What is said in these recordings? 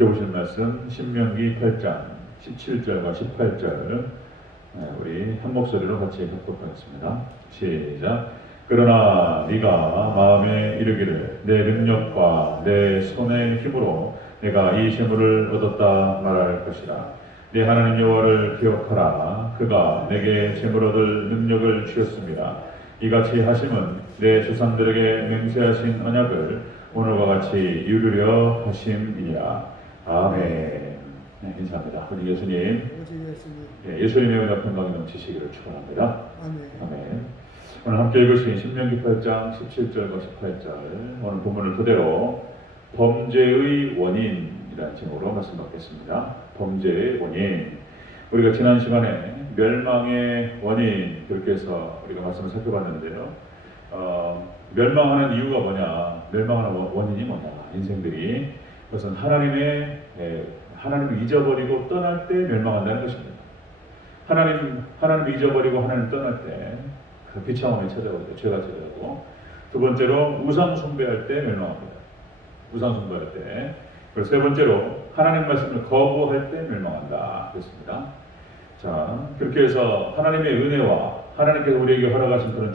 함께 보실 말씀 신명기 8장 17절과 18절 우리 한 목소리로 같이 읽도록 하겠습니다. 시작. 그러나 네가 마음에 이르기를 내 능력과 내 손의 힘으로 내가 이 재물을 얻었다 말할 것이라. 네 하나님 여호와를 기억하라. 그가 내게 재물 얻을 능력을 주셨습니다. 이같이 하심은 내 조상들에게 맹세하신 언약을 오늘과 같이 이루려 하심이니라. 아멘. 네, 인사합니다. 우리 예수님, 예수님의 은혜와 평강이 넘치시기를 축원합니다. 아멘. 오늘 함께 읽으신 신명기 8장 17절과 18절 오늘 본문을 그대로 범죄의 원인이라는 제목으로 말씀 받겠습니다. 범죄의 원인. 우리가 지난 시간에 멸망의 원인 그렇게 해서 우리가 말씀을 살펴봤는데요. 멸망하는 이유가 뭐냐? 멸망하는 원인이 뭐냐? 인생들이 그것은 하나님을 잊어버리고 떠날 때 멸망한다는 것입니다. 하나님을 잊어버리고 하나님 떠날 때 그 비참함이 찾아오고 죄가 찾아오고, 두 번째로 우상 숭배할 때 멸망합니다. 우상 숭배할 때. 그리고 세 번째로 하나님 말씀을 거부할 때 멸망한다. 그렇습니다. 자, 그렇게 해서 하나님의 은혜와 하나님께서 우리에게 허락하신 그런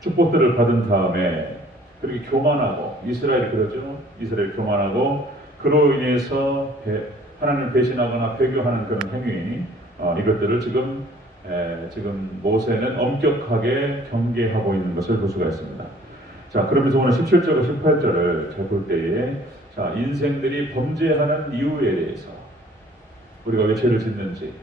축복들을 받은 다음에 그렇게 교만하고, 이스라엘이 그러죠. 이스라엘이 교만하고 그로 인해서 하나님을 배신하거나 배교하는 그런 행위, 이것들을 지금 모세는 엄격하게 경계하고 있는 것을 볼 수가 있습니다. 자, 그러면서 오늘 17절과 18절을 잘 볼 때에, 자, 인생들이 범죄하는 이유에 대해서 우리가 왜 죄를 짓는지,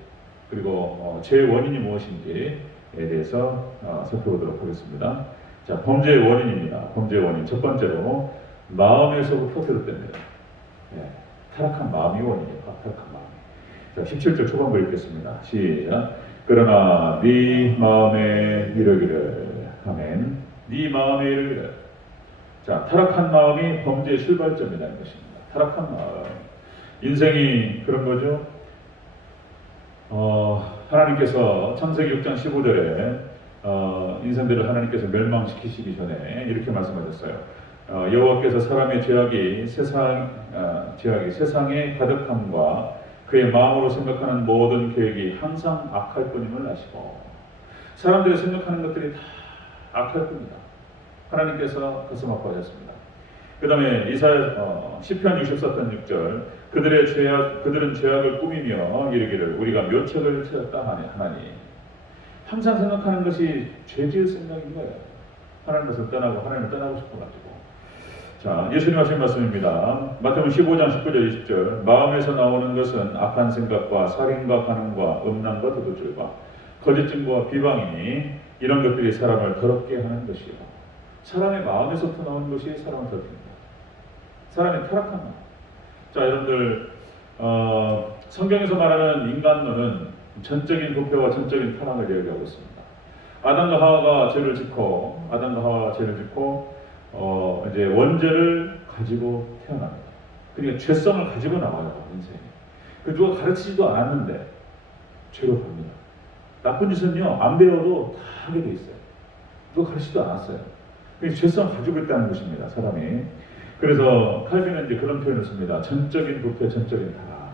그리고 죄의 원인이 무엇인지에 대해서 살펴보도록 하겠습니다. 자, 범죄의 원인입니다. 범죄의 원인. 첫 번째로 마음에서부터 비롯됩니다. 타락한 마음이 원인이에요. 타락한 마음. 자, 17절 초반부 읽겠습니다. 시작. 그러나 네 마음에 이르기를. 아멘. 네 마음에 이르기를. 자, 타락한 마음이 범죄의 출발점이라는 것입니다. 타락한 마음. 인생이 그런 거죠. 하나님께서 창세기 6장 15절에 인생들을 하나님께서 멸망시키시기 전에 이렇게 말씀하셨어요. 여호와께서 사람의 죄악이 세상의 가득함과 그의 마음으로 생각하는 모든 계획이 항상 악할 뿐임을 아시고, 사람들이 생각하는 것들이 다 악할 뿐이다. 하나님께서 가슴 아파하셨습니다. 그 다음에 시편 64편 6절 그들은 죄악을 꾸미며 이르기를 우리가 묘책을 찾았다 하나니. 항상 생각하는 것이 죄 지을 생각인 거예요. 하나님을 떠나고 싶어가지고. 자, 예수님 하신 말씀입니다. 마태복음 15장 19절 20절. 마음에서 나오는 것은 악한 생각과 살인과 간음과 음란과 도둑질과 거짓 증거와 비방이니 이런 것들이 사람을 더럽게 하는 것이요. 사람의 마음에서부터 나오는 것이 사람을 더럽힙니다. 사람의 타락한 마음. 자, 여러분들, 성경에서 말하는 인간론은 전적인 부패와 전적인 타락을 이야기하고 있습니다. 아담과 하와가 죄를 짓고 이제 원죄를 가지고 태어납니다. 그러니까 죄성을 가지고 나와요, 인생에. 누가 가르치지도 않았는데 죄로 갑니다. 나쁜 짓은요, 안 배워도 다 하게 돼 있어요. 누가 가르치지도 않았어요. 그러니까 죄성을 가지고 있다는 것입니다, 사람이. 그래서 칼빈은 이제 그런 표현을 씁니다. 전적인 부패, 전적인 타락.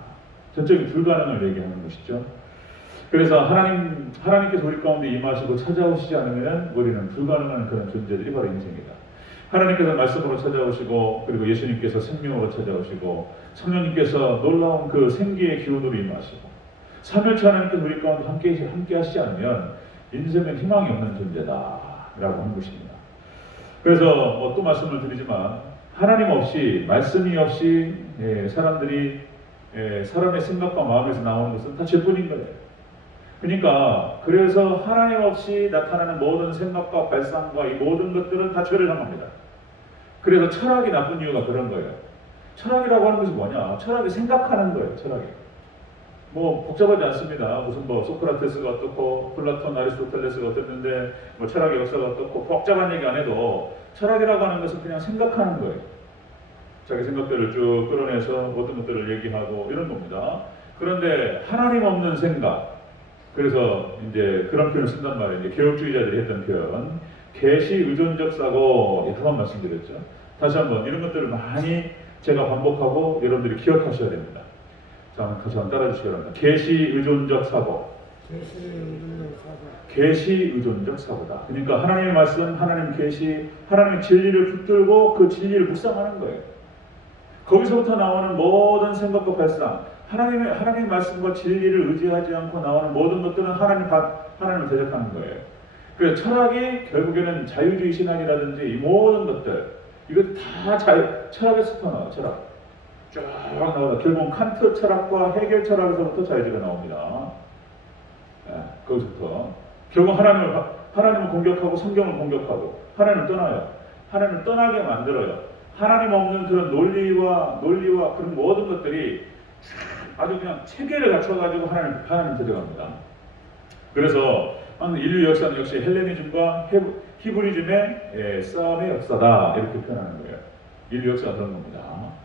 전적인 불가능을 얘기하는 것이죠. 그래서 하나님께서 우리 가운데 임하시고 찾아오시지 않으면 우리는 불가능한 그런 존재들이 바로 인생이다. 하나님께서 말씀으로 찾아오시고, 그리고 예수님께서 생명으로 찾아오시고, 성령님께서 놀라운 그 생기의 기운으로 임하시고, 삼일체 하나님께서 우리 가운데 함께 하시지 않으면 인생은 희망이 없는 존재다라고 하는 것입니다. 그래서 또 말씀을 드리지만, 하나님 없이, 말씀이 없이 사람의 생각과 마음에서 나오는 것은 다 죄뿐인 거예요. 그러니까 그래서 하나님 없이 나타나는 모든 생각과 발상과 이 모든 것들은 다 죄를 향합니다. 그래서 철학이 나쁜 이유가 그런 거예요. 철학이라고 하는 것이 뭐냐? 철학이 생각하는 거예요. 철학이. 복잡하지 않습니다. 무슨 소크라테스가 어떻고 플라톤, 아리스토텔레스가 어땠는데 철학의 역사가 어떻고 복잡한 얘기 안 해도 철학이라고 하는 것은 그냥 생각하는 거예요. 자기 생각들을 쭉 끌어내서 모든 것들을 얘기하고 이런 겁니다. 그런데 하나님 없는 생각, 그래서 이제 그런 표현을 쓴단 말이에요. 이제 개혁주의자들이 했던 표현, 계시 의존적 사고, 그만 말씀드렸죠. 다시 한번 이런 것들을 많이 제가 반복하고 여러분들이 기억하셔야 됩니다. 자, 같이 한번 따라 주시기 바랍니다. 계시 의존적 사고. 계시 의존적 사고다. 그러니까 하나님의 말씀, 하나님 계시, 하나님의 진리를 붙들고 그 진리를 묵상하는 거예요. 거기서부터 나오는 모든 생각과 발상, 하나님의 말씀과 진리를 의지하지 않고 나오는 모든 것들은 하나님을 대적하는 거예요. 그래서 철학이 결국에는 자유주의 신학이라든지 이 모든 것들, 이거 다 철학에서부터 나와요. 철학. 쭉 나오다. 결국 칸트 철학과 해겔 철학에서부터 자유주의가 나옵니다. 거기서부터. 결국 하나님을 공격하고 성경을 공격하고 하나님을 떠나요. 하나님을 떠나게 만들어요. 하나님 없는 그런 논리와 그런 모든 것들이 아주 그냥 체계를 갖춰가지고 하나님 대적합니다. 그래서 인류 역사는 역시 헬레니즘과 히브리즘의 싸움의 역사다 이렇게 표현하는 거예요. 인류 역사가 그런 겁니다.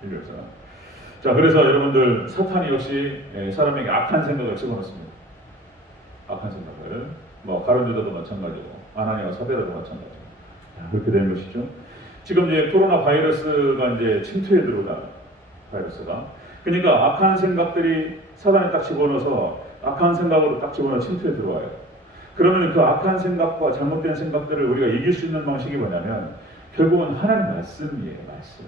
인류 역사가. 자, 그래서 여러분들 사탄이 역시 사람에게 악한 생각을 집어넣습니다. 악한 생각을 가룟 유다도 마찬가지고 아나니아와 사베라도 마찬가지고 그렇게 되는 것이죠. 지금 이제 코로나 바이러스가 이제 침투해 들어오다 바이러스가. 그러니까 악한 생각들이 사단에 딱 집어넣어서 악한 생각으로 딱 집어넣어 침투해 들어와요. 그러면 그 악한 생각과 잘못된 생각들을 우리가 이길 수 있는 방식이 뭐냐면 결국은 하나님 말씀이에요. 말씀.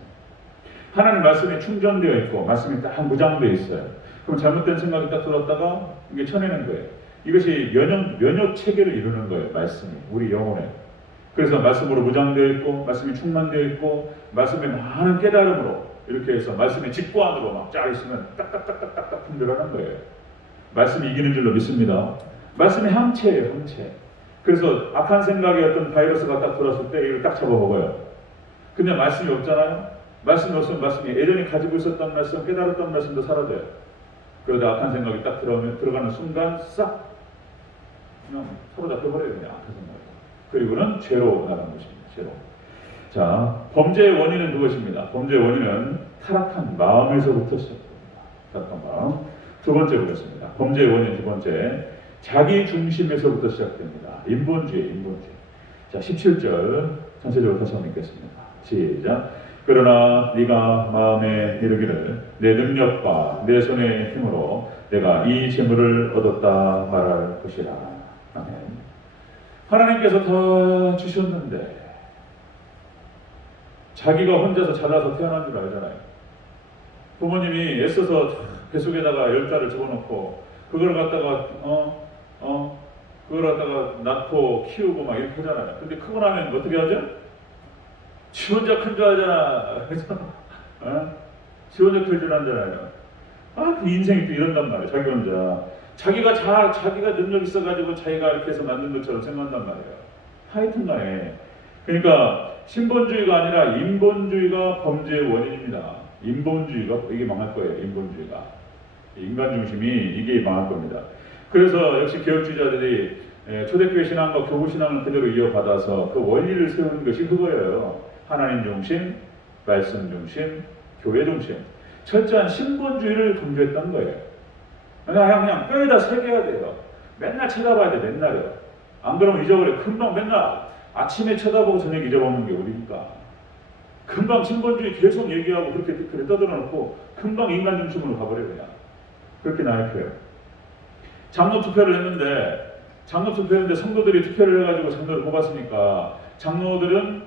하나님 말씀이 충전되어 있고 말씀이 딱 무장되어 있어요. 그럼 잘못된 생각이 딱 들었다가 이게 쳐내는 거예요. 이것이 면역 체계를 이루는 거예요. 말씀이 우리 영혼에. 그래서 말씀으로 무장되어 있고 말씀이 충만되어 있고 말씀의 많은 깨달음으로 이렇게 해서 말씀의 직관으로 막 쫙 있으면 딱딱딱딱딱 분별하는 거예요. 말씀이 이기는 줄로 믿습니다. 말씀의 함체예요. 함체. 그래서 악한 생각이 어떤 바이러스가 딱 들어왔을 때 이걸 딱 잡아먹어요. 근데 말씀이 없잖아요. 말씀이 없으면 말씀이 예전에 가지고 있었던 말씀, 깨달았던 말씀도 사라져요. 그러다 악한 생각이 딱 들어가는 순간 싹 그냥 사로잡혀버려요. 그냥 악한 생각이. 그리고는 죄로 나가는 것입니다. 죄로. 자, 범죄의 원인은 그것입니다. 범죄의 원인은 타락한 마음에서부터 시작됩니다. 타락한 마음. 두 번째 보겠습니다. 범죄의 원인 두 번째. 자기 중심에서부터 시작됩니다. 인본주의. 자, 17절 전체적으로 다시 한번 읽겠습니다. 시작. 그러나 네가 마음에 이르기를 내 능력과 내 손의 힘으로 내가 이 재물을 얻었다 말할 것이라. 아멘. 하나님께서 다 주셨는데 자기가 혼자서 잘나서 태어난 줄 알잖아요. 부모님이 애써서 뱃속에다가 10달을 집어넣고 그걸 갖다가 그걸 갖다가 낳고 키우고 막 이렇게 하잖아요. 근데 크고 나면 어떻게 하죠? 지 혼자 큰 줄 알잖아. 지 혼자 클 줄 알잖아요. 그 인생이 또 이런단 말이에요. 자기 혼자. 자기가 능력 있어가지고 자기가 이렇게 해서 만든 것처럼 생각한단 말이에요. 하여튼 간에. 그러니까 신본주의가 아니라 인본주의가 범죄의 원인입니다. 인본주의가 이게 망할 거예요. 인본주의가. 인간 중심이 이게 망할 겁니다. 그래서 역시 개혁주의자들이 초대교회 신앙과 교부 신앙을 그대로 이어받아서 그 원리를 세우는 것이 그거예요. 하나님 중심, 말씀 중심, 교회 중심. 철저한 신본주의를 강조했던 거예요. 그냥 뼈에다 새겨야 돼요. 맨날 쳐다봐야 돼, 맨날요. 안 그러면 잊어버려. 금방 맨날 아침에 쳐다보고 저녁에 잊어먹는 게 우리니까. 금방 신본주의 계속 얘기하고 그렇게 떠들어놓고 금방 인간 중심으로 가버려요, 그냥. 그렇게 나약해요. 장로 투표를 했는데 성도들이 투표를 해가지고 장로를 뽑았으니까 장로들은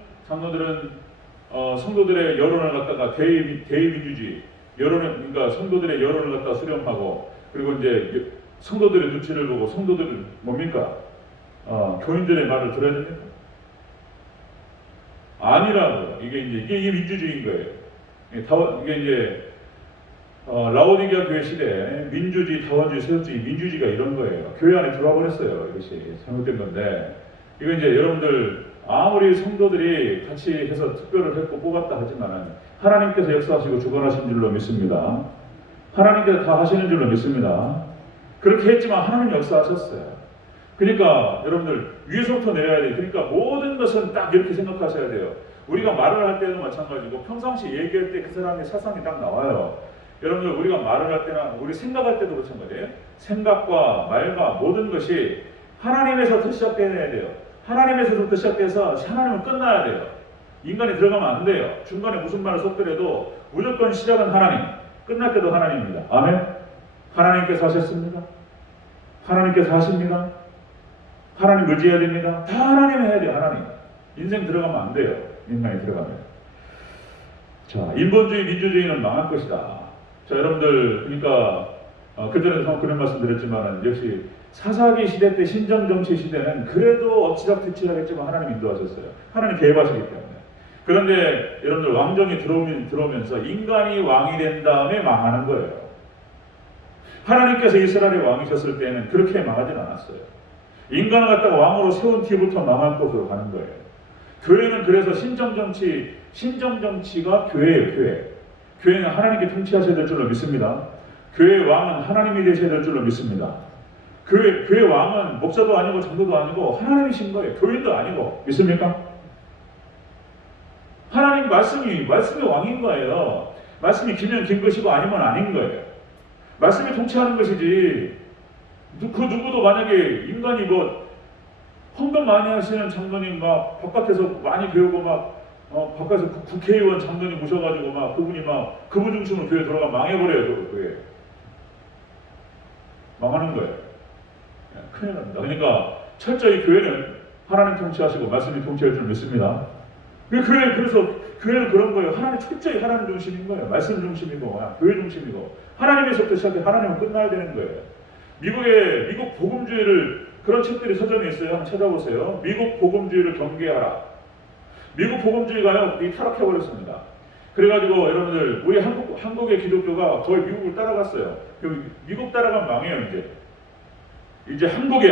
성도들의 여론을 갖다가 대의민주주의 그러니까 성도들의 여론을 갖다가 수렴하고 그리고 이제 성도들의 눈치를 보고 성도들은 뭡니까? 교인들의 말을 들어야 됩니까? 아니라고요. 이게 민주주의인 거예요. 이게 이제 라오디게아 교회 시대에 민주주의, 다원주의, 세속주의, 민주주의가 이런 거예요. 교회 안에 들어와 버렸어요. 이것이 잘못된 건데 이거 이제 여러분들 아무리 성도들이 같이 해서 투표를 했고 뽑았다 하지만 하나님께서 역사하시고 주관하신 줄로 믿습니다. 하나님께서 다 하시는 줄로 믿습니다. 그렇게 했지만 하나님 역사하셨어요. 그러니까 여러분들 위에서부터 내려야 돼요. 그러니까 모든 것은 딱 이렇게 생각하셔야 돼요. 우리가 말을 할 때도 마찬가지고 평상시 얘기할 때 그 사람의 사상이 딱 나와요. 여러분들 우리가 말을 할 때나 우리 생각할 때도 마찬가지예요. 생각과 말과 모든 것이 하나님에서부터 시작돼야 돼요. 하나님에서부터 시작돼서 하나님은 끝나야 돼요. 인간이 들어가면 안 돼요. 중간에 무슨 말을 쏟더라도 무조건 시작은 하나님, 끝날 때도 하나님입니다. 아멘. 하나님께서 하셨습니다. 하나님께서 하십니다. 하나님 의지해야 됩니다. 다 하나님 해야 돼요. 하나님. 인생 들어가면 안 돼요. 인간이 들어가면. 자, 인본주의, 민주주의는 망할 것이다. 자, 여러분들, 그러니까 그전에도 그런 말씀 드렸지만 역시 사사기 시대 때 신정정치 시대는 그래도 엎치락뒤치락했지만 하나님 인도하셨어요. 하나님 개입하시기 때문에. 그런데 여러분들 왕정이 들어오면서 인간이 왕이 된 다음에 망하는 거예요. 하나님께서 이스라엘의 왕이셨을 때는 그렇게 망하진 않았어요. 인간을 갖다가 왕으로 세운 뒤부터 망할 곳으로 가는 거예요. 교회는 그래서 신정정치가 교회예요. 교회. 교회는 하나님께 통치하셔야 될 줄로 믿습니다. 교회의 왕은 하나님이 되셔야 될 줄로 믿습니다. 교회 왕은 목사도 아니고 장로도 아니고 하나님이신 거예요. 교인도 아니고. 믿습니까? 하나님 말씀이 왕인 거예요. 말씀이 기면 긴 것이고 아니면 아닌 거예요. 말씀이 통치하는 것이지. 그 누구도 만약에 인간이 헌금 많이 하시는 장로님 막 바깥에서 많이 배우고 바깥에서 국회의원 장로님 모셔가지고 그분이 그분 중심으로 교회 돌아가면 망해버려요. 교회. 망하는 거예요. 큰일 납니다. 그러니까 철저히 교회는 하나님 통치하시고 말씀이 통치할 줄 믿습니다. 그래서 교회는 그런 거예요. 하나님 철저히 하나님 중심인 거예요. 말씀 중심이고 교회 중심이고 하나님에서부터 시작해 하나님은 끝나야 되는 거예요. 미국 복음주의를 그런 책들이 서점에 있어요. 한번 찾아보세요. 미국 복음주의를 경계하라. 미국 복음주의가요 타락해버렸습니다. 그래가지고 여러분들 우리 한국의 기독교가 거의 미국을 따라갔어요. 미국 따라가면 망해요. 이제 한국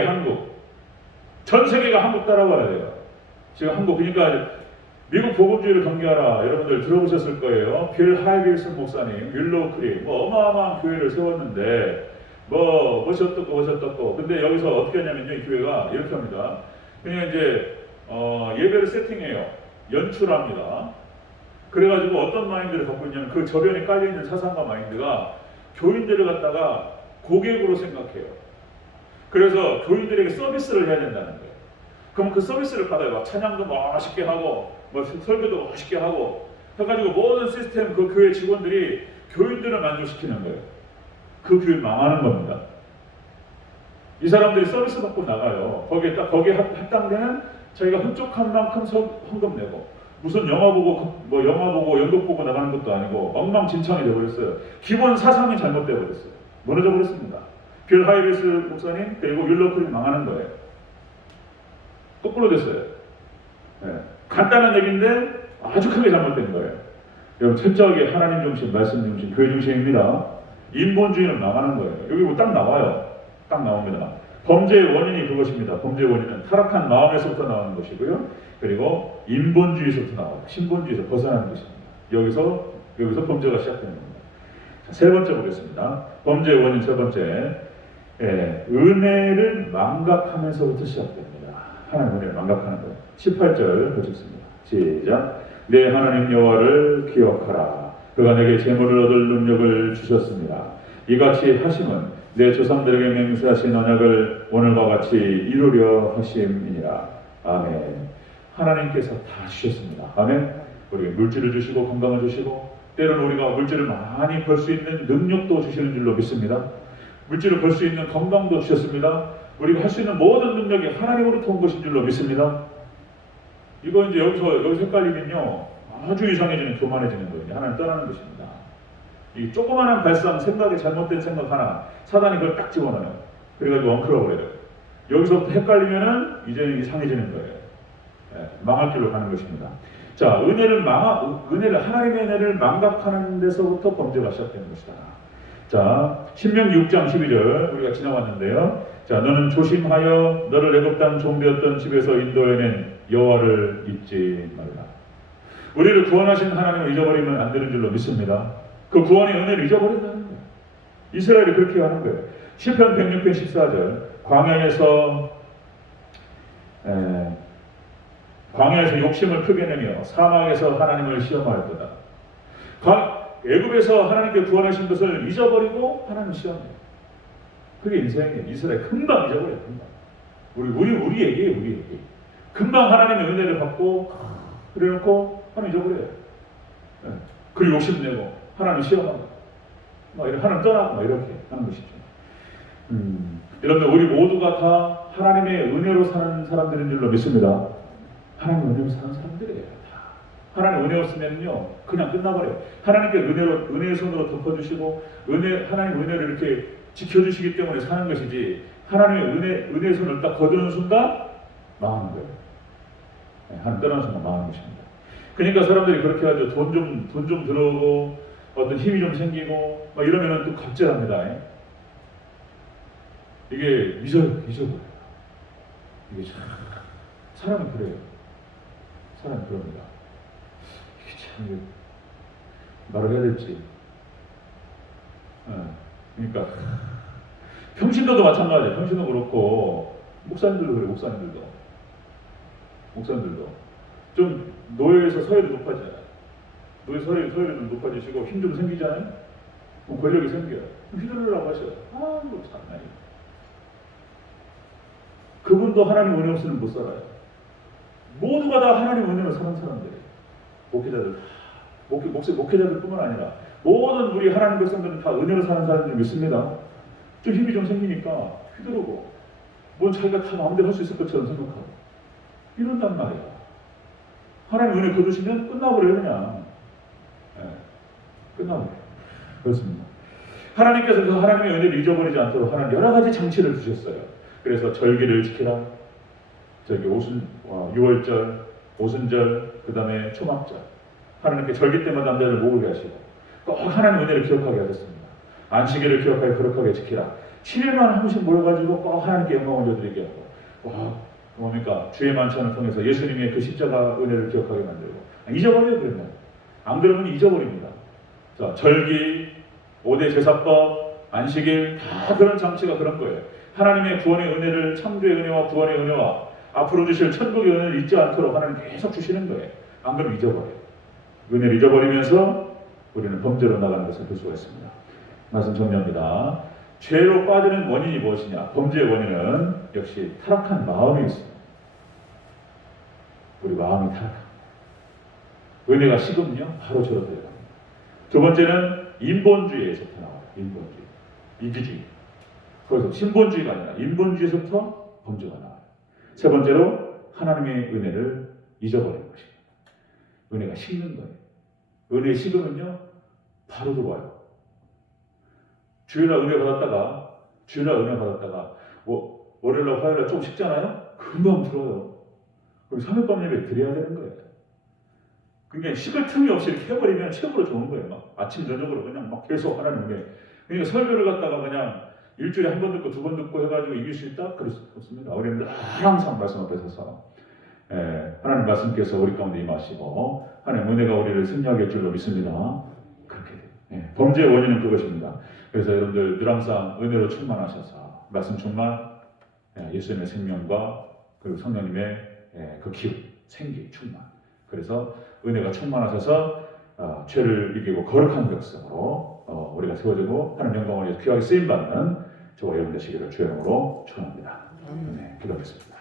전 세계가 한국 따라가야 돼요. 지금 한국 그러니까 미국 복음주의를 경계하라. 여러분들 들어보셨을 거예요. 빌 하이빌슨 목사님, 윌로우 크릭 어마어마한 교회를 세웠는데 어쩌고 근데 여기서 어떻게 하냐면요. 이 교회가 이렇게 합니다. 그냥 이제 예배를 세팅해요. 연출합니다. 그래가지고 어떤 마인드를 갖고 있냐면 그 저변에 깔려있는 사상과 마인드가 교인들을 갖다가 고객으로 생각해요. 그래서 교인들에게 서비스를 해야 된다는 거예요. 그럼 그 서비스를 받아요. 찬양도 멋있게 하고 설교도 멋있게 하고 해가지고 모든 시스템 그 교회 직원들이 교인들을 만족시키는 거예요. 그 교회 망하는 겁니다. 이 사람들이 서비스 받고 나가요. 거기에 합당되는 자기가 흡족한 만큼 헌금 내고 무슨 영화 보고 연극 보고 나가는 것도 아니고 엉망진창이 되어버렸어요. 기본 사상이 잘못되어 버렸어요. 무너져 버렸습니다. 빌 하이비스 목사님 그리고 율로클이 망하는 거예요. 거꾸로 됐어요. 네. 간단한 얘기인데 아주 크게 잘못된 거예요. 여러분 철저하게 하나님 중심, 말씀 중심, 교회 중심입니다. 인본주의는 망하는 거예요. 여기 딱 나와요. 딱 나옵니다. 범죄의 원인이 그것입니다. 범죄의 원인은 타락한 마음에서부터 나오는 것이고요. 그리고 인본주의에서부터 나와요. 신본주의에서 벗어나는 것입니다. 여기서 범죄가 시작되는 겁니다. 자, 세 번째 보겠습니다. 범죄의 원인 세 번째. 은혜를 망각하면서부터 시작됩니다. 하나님 은혜를 망각하는 거예요. 18절 보겠습니다. 시작. 내 하나님 여호와를 기억하라. 그가 내게 재물을 얻을 능력을 주셨습니다. 이같이 하심은 내 조상들에게 맹세하신 언약을 오늘과 같이 이루려 하심이니라. 아멘. 하나님께서 다 주셨습니다. 아멘. 우리에게 물질을 주시고 건강을 주시고 때로는 우리가 물질을 많이 벌 수 있는 능력도 주시는 줄로 믿습니다. 물질을 벌 수 있는 건강도 주셨습니다. 우리가 할 수 있는 모든 능력이 하나님으로부터 온 것인 줄로 믿습니다. 이거 이제 여기서 헷갈리면요 아주 이상해지는 교만해지는 거예요. 하나님 떠나는 것입니다. 이 조그마한 발상, 잘못된 생각 하나 사단이 그걸 딱 집어넣어요. 그래가지고 엉클어버려요. 여기서부터 헷갈리면은 이제는 이상해지는 거예요. 망할 길로 가는 것입니다. 자, 하나님의 은혜를 망각하는 데서부터 범죄가 시작되는 것이다. 자, 신명기 6장 12절 우리가 지나왔는데요. 자, 너는 조심하여 너를 애굽 땅 종되었던 집에서 인도해낸 여호와를 잊지 말라. 우리를 구원하신 하나님을 잊어버리면 안 되는 줄로 믿습니다. 그 구원의 은혜를 잊어버린다는 거예요. 이스라엘이 그렇게 하는 거예요. 시편 106편 14절 광야에서 욕심을 크게 내며 사막에서 하나님을 시험하였도다. 애굽에서 하나님께 구원하신 것을 잊어버리고 하나님을 시험해요. 그게 인생이에요. 이스라엘 금방 잊어버려요. 금방. 우리 얘기예요. 금방 하나님의 은혜를 받고 그래놓고 하나님 잊어버려요. 예. 그리고 욕심내고 하나님 시험하고 막 이렇게 하나님 떠나고 막 이렇게 하는 것이죠. 여러분, 우리 모두가 다 하나님의 은혜로 사는 사람들인 줄로 믿습니다. 하나님 은혜로 사는 사람들이에요. 다. 하나님 은혜 없으면요 그냥 끝나버려요. 하나님께 은혜의 손으로 덮어주시고 하나님 은혜를 이렇게 지켜주시기 때문에 사는 것이지, 하나님의 은혜의 손을 딱 거두는 순간 망하는 거예요. 네, 하나님 떠나는 순간 망하는 것입니다. 그러니까 사람들이 그렇게 하죠. 돈 좀 들어오고 어떤 힘이 좀 생기고 막 이러면은 또 갑질합니다. 이게 잊어버려요. 이게 참 사람은 그래요. 사람은 그럽니다. 이게 참 말을 해야 될지. 그러니까 평신도도 마찬가지예요. 평신도 그렇고 목사님들도 그래요. 목사님들도 좀 노예에서 서열이 높아져요. 서열이 좀 높아지시고 힘 좀 생기잖아요. 그럼 권력이 생겨요. 휘둘르라고 하셔요. 이거 참나. 그분도 하나님 은혜 없이는 못 살아요. 모두가 다 하나님 은혜로 사는 사람들이에요. 목회자들뿐만 아니라 모든 우리 하나님 백성들은 다 은혜로 사는 사람들 믿습니다. 좀 힘이 좀 생기니까 휘두르고 뭔 자기가 다 마음대로 할 수 있을 것처럼 생각하고 이런단 말이야. 하나님 은혜 거두시면 끝나버려요. 그냥 끝나버려요. 그렇습니다. 하나님께서 그 하나님의 은혜를 잊어버리지 않도록 하나님 여러 가지 장치를 두셨어요. 그래서 절기를 지키라. 유월절, 오순절, 그 다음에 초막절. 하나님께 절기 때마다 남자를 모으게 하시고 꼭 하나님 은혜를 기억하게 하셨습니다. 안식일을 기억하여 거룩하게 지키라. 7일만 한 번씩 모여가지고 꼭 하나님께 영광을 올려드리게 하고, 뭡니까? 주의 만찬을 통해서 예수님의 그 십자가 은혜를 기억하게 만들고. 잊어버려요. 그러면 안 그러면 잊어버립니다. 자, 절기, 5대 제사법, 안식일 다 그런 장치가 그런 거예요. 하나님의 구원의 은혜를, 창조의 은혜와 구원의 은혜와 앞으로 주실 천국의 은혜를 잊지 않도록 하나님 계속 주시는 거예요. 안 그러면 잊어버려요. 은혜를 잊어버리면서 우리는 범죄로 나가는 것을 볼 수가 있습니다. 말씀 정리합니다. 죄로 빠지는 원인이 무엇이냐? 범죄의 원인은 역시 타락한 마음이 있습니다. 우리 마음이 타락합니다. 은혜가 식으면요 바로 저로 들어갑니다. 두 번째는 인본주의에서부터 나와요. 인본주의, 이기주의. 그래서 신본주의가 아니라 인본주의에서부터 범죄가 나와요. 세 번째로 하나님의 은혜를 잊어버리는 것입니다. 은혜가 식는 거예요. 은혜 식으면요 바로 들어와요. 주일날 은혜 받았다가 월요일날 화요일날 좀 식잖아요. 금방 들어요. 그리고 3일밤 예배 드려야 되는 거예요. 그러니까 식을 틈이 없이 이렇게 해버리면 최고로 좋은 거예요. 막 아침 저녁으로 그냥 막 계속 하나님 은혜. 그러니까 설교를 갖다가 그냥 일주일에 한 번 듣고 두 번 듣고 해가지고 이길 수 있다? 그럴 수 없습니다. 우리는 항상 말씀 앞에 서서 하나님 말씀께서 우리 가운데 임하시고 하나님 은혜가 우리를 승리하게 할 줄로 믿습니다. 그렇게 범죄의 원인은 그것입니다. 그래서 여러분들 늘 항상 은혜로 충만하셔서 말씀 충만, 예수님의 생명과 그리고 성령님의 그 기운, 생기, 충만. 그래서 은혜가 충만하셔서 죄를 이기고 거룩한 백성으로 우리가 세워지고 하나님 영광을 위해서 귀하게 쓰임받는 저와 여러분 되시기를 주의 이름으로 축원합니다. 기도하겠습니다.